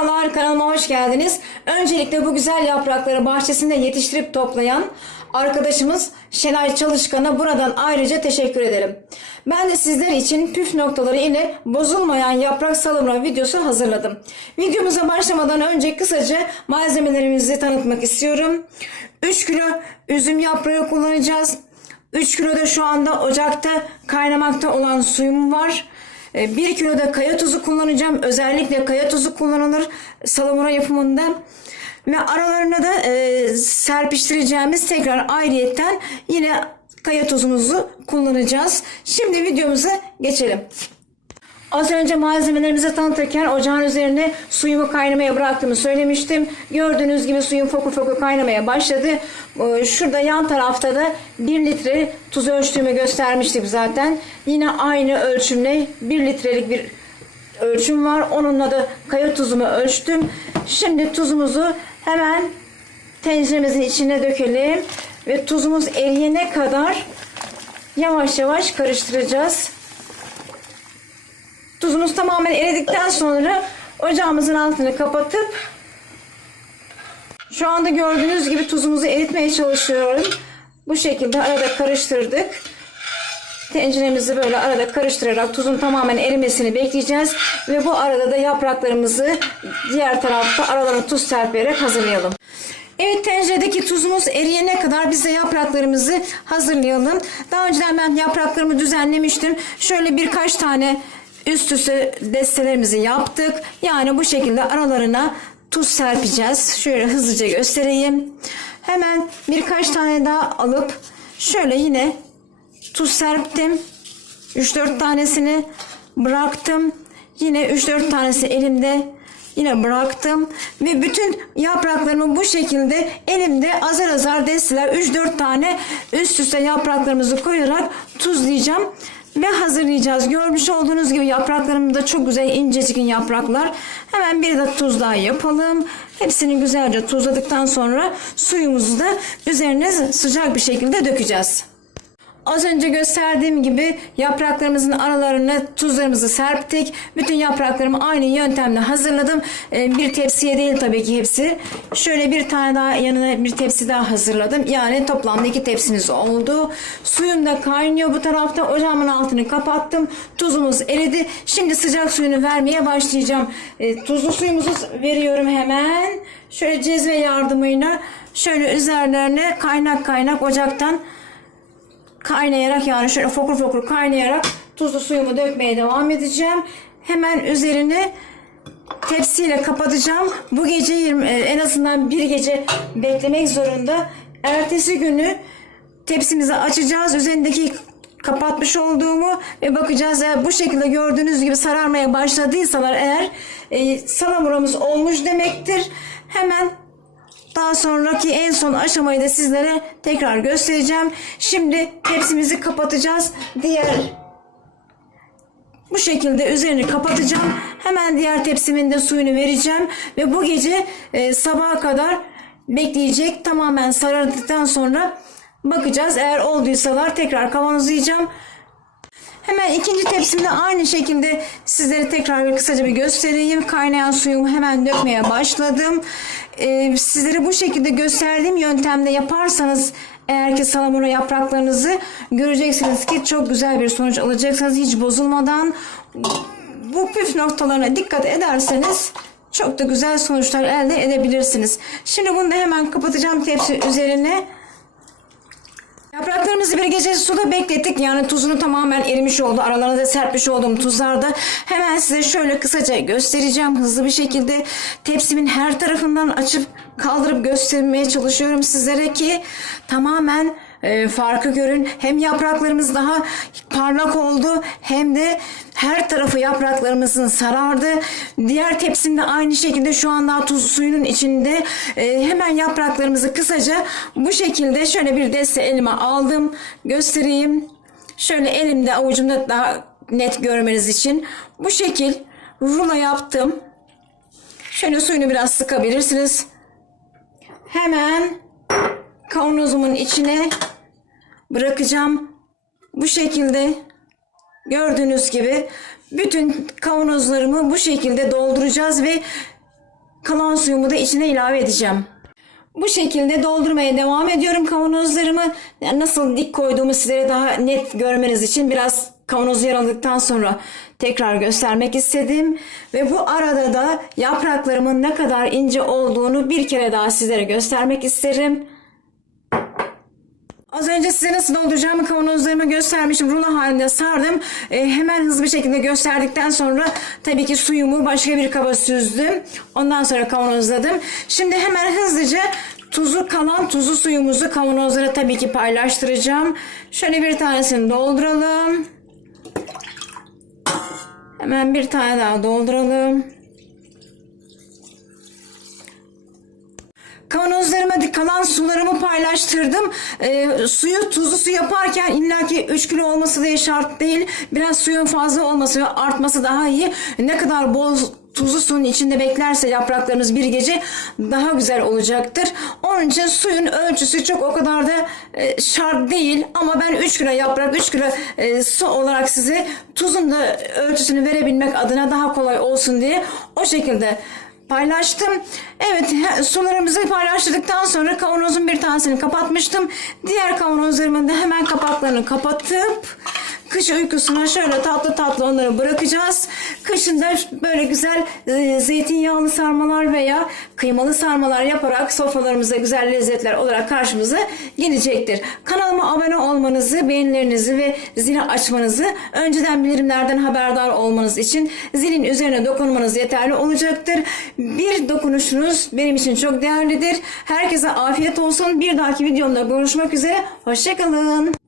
Merhabalar kanalıma hoş geldiniz. Öncelikle bu güzel yaprakları bahçesinde yetiştirip toplayan arkadaşımız Şenay Çalışkan'a buradan ayrıca teşekkür ederim. Ben de sizler için püf noktaları ile bozulmayan yaprak salımra videosu hazırladım. Videomuza başlamadan önce kısaca malzemelerimizi tanıtmak istiyorum. 3 kilo üzüm yaprağı kullanacağız. 3 kilo da şu anda ocakta kaynamakta olan suyum var. 1 kilo da kaya tuzu kullanacağım. Özellikle kaya tuzu kullanılır salamura yapımında. Ve aralarına da e, serpiştireceğimiz tekrar ayrıyetten yine kaya tuzumuzu kullanacağız. Şimdi videomuza geçelim. Az önce malzemelerimizi tanıtırken ocağın üzerine suyumu kaynamaya bıraktığımı söylemiştim. Gördüğünüz gibi suyum fokur fokur kaynamaya başladı. Ee, Şurada yan tarafta da 1 litre tuz ölçtüğümü göstermiştim zaten. Yine aynı ölçümle 1 litrelik bir ölçüm var. Onunla da kaya tuzumu ölçtüm. Şimdi tuzumuzu hemen tenceremizin içine dökelim. Ve tuzumuz eriyene kadar yavaş yavaş karıştıracağız. Tuzumuz tamamen eridikten sonra ocağımızın altını kapatıp şu anda gördüğünüz gibi tuzumuzu eritmeye çalışıyorum. Bu şekilde arada karıştırdık. Tenceremizi böyle arada karıştırarak tuzun tamamen erimesini bekleyeceğiz. Ve bu arada da yapraklarımızı diğer tarafta aralarına tuz serperek hazırlayalım. Evet tenceredeki tuzumuz eriyene kadar biz de yapraklarımızı hazırlayalım. Daha önceden ben yapraklarımı düzenlemiştim. Şöyle birkaç tane üst üste destelerimizi yaptık. Yani bu şekilde aralarına tuz serpeceğiz. Şöyle hızlıca göstereyim. Hemen birkaç tane daha alıp şöyle yine tuz serptim. 3-4 tanesini bıraktım. Yine 3-4 tanesi elimde yine bıraktım ve bütün yapraklarımı bu şekilde elimde azar azar desteler 3-4 tane üst üste yapraklarımızı koyarak tuzlayacağım ve hazırlayacağız. Görmüş olduğunuz gibi yapraklarım da çok güzel incecik yapraklar. Hemen bir de tuz daha yapalım. Hepsini güzelce tuzladıktan sonra suyumuzu da üzerine sıcak bir şekilde dökeceğiz. Az önce gösterdiğim gibi yapraklarımızın aralarına tuzlarımızı serptik. Bütün yapraklarımı aynı yöntemle hazırladım. Ee, Bir tepsiye değil tabii ki hepsi. Şöyle bir tane daha yanına bir tepsi daha hazırladım. Yani toplamda iki tepsimiz oldu. Suyum da kaynıyor bu tarafta. Ocağımın altını kapattım. Tuzumuz eridi. Şimdi sıcak suyunu vermeye başlayacağım. Ee, Tuzlu suyumuzu veriyorum hemen. Şöyle cezve yardımıyla şöyle üzerlerine kaynak kaynak ocaktan kaynayarak yani şöyle fokur fokur kaynayarak tuzlu suyumu dökmeye devam edeceğim. Hemen üzerine tepsiyle kapatacağım. Bu gece 20, e, en azından bir gece beklemek zorunda. Ertesi günü tepsimizi açacağız. Üzerindeki kapatmış olduğumu ve bakacağız eğer bu şekilde gördüğünüz gibi sararmaya başladıysalar eğer e, salamuramız olmuş demektir. Hemen daha sonraki en son aşamayı da sizlere tekrar göstereceğim. Şimdi tepsimizi kapatacağız. Diğer bu şekilde üzerini kapatacağım. Hemen diğer tepsimin de suyunu vereceğim. Ve bu gece e, sabaha kadar bekleyecek. Tamamen sarardıktan sonra bakacağız. Eğer olduysalar tekrar kavanozlayacağım. Hemen ikinci tepsimde aynı şekilde sizlere tekrar bir kısaca bir göstereyim. Kaynayan suyumu hemen dökmeye başladım. Ee, sizlere bu şekilde gösterdiğim yöntemde yaparsanız eğer ki salamura yapraklarınızı göreceksiniz ki çok güzel bir sonuç alacaksınız hiç bozulmadan. Bu püf noktalarına dikkat ederseniz çok da güzel sonuçlar elde edebilirsiniz. Şimdi bunu da hemen kapatacağım tepsi üzerine. Yapraklarımızı bir gece suda beklettik. Yani tuzunu tamamen erimiş oldu. Aralarına da serpmiş olduğum tuzlar da. Hemen size şöyle kısaca göstereceğim. Hızlı bir şekilde tepsimin her tarafından açıp kaldırıp göstermeye çalışıyorum sizlere ki tamamen e, farkı görün. Hem yapraklarımız daha parlak oldu hem de her tarafı yapraklarımızın sarardı. Diğer tepsimde aynı şekilde şu an daha tuz suyunun içinde e, hemen yapraklarımızı kısaca bu şekilde şöyle bir deste elime aldım. Göstereyim. Şöyle elimde avucumda daha net görmeniz için bu şekil rulo yaptım. Şöyle suyunu biraz sıkabilirsiniz. Hemen kavanozumun içine bırakacağım. Bu şekilde gördüğünüz gibi bütün kavanozlarımı bu şekilde dolduracağız ve kalan suyumu da içine ilave edeceğim. Bu şekilde doldurmaya devam ediyorum kavanozlarımı. Yani nasıl dik koyduğumu sizlere daha net görmeniz için biraz kavanozu yaraladıktan sonra tekrar göstermek istedim. Ve bu arada da yapraklarımın ne kadar ince olduğunu bir kere daha sizlere göstermek isterim. Az önce size nasıl dolduracağımı kavanozlarımı göstermişim. Rulo halinde sardım. Ee, hemen hızlı bir şekilde gösterdikten sonra tabii ki suyumu başka bir kaba süzdüm. Ondan sonra kavanozladım. Şimdi hemen hızlıca tuzu kalan tuzlu suyumuzu kavanozlara tabii ki paylaştıracağım. Şöyle bir tanesini dolduralım. Hemen bir tane daha dolduralım. Kavanozlarıma kalan sularımı paylaştırdım. Ee, suyu tuzlu su yaparken illaki 3 kilo olması diye şart değil. Biraz suyun fazla olması ve artması daha iyi. Ne kadar bol tuzlu suyun içinde beklerse yapraklarınız bir gece daha güzel olacaktır. Onun için suyun ölçüsü çok o kadar da e, şart değil. Ama ben 3 kilo yaprak 3 kilo e, su olarak size tuzun da ölçüsünü verebilmek adına daha kolay olsun diye o şekilde paylaştım. Evet sularımızı paylaştırdıktan sonra kavanozun bir tanesini kapatmıştım. Diğer kavanozlarımın da hemen kapaklarını kapatıp kış uykusuna şöyle tatlı tatlı onları bırakacağız. Kışında böyle güzel e, zeytinyağlı sarmalar veya kıymalı sarmalar yaparak sofralarımıza güzel lezzetler olarak karşımıza gelecektir. Kanalıma abone olmanızı, beğenilerinizi ve zili açmanızı, önceden bildirimlerden haberdar olmanız için zilin üzerine dokunmanız yeterli olacaktır. Bir dokunuşunuz benim için çok değerlidir. Herkese afiyet olsun. Bir dahaki videomda görüşmek üzere. Hoşçakalın.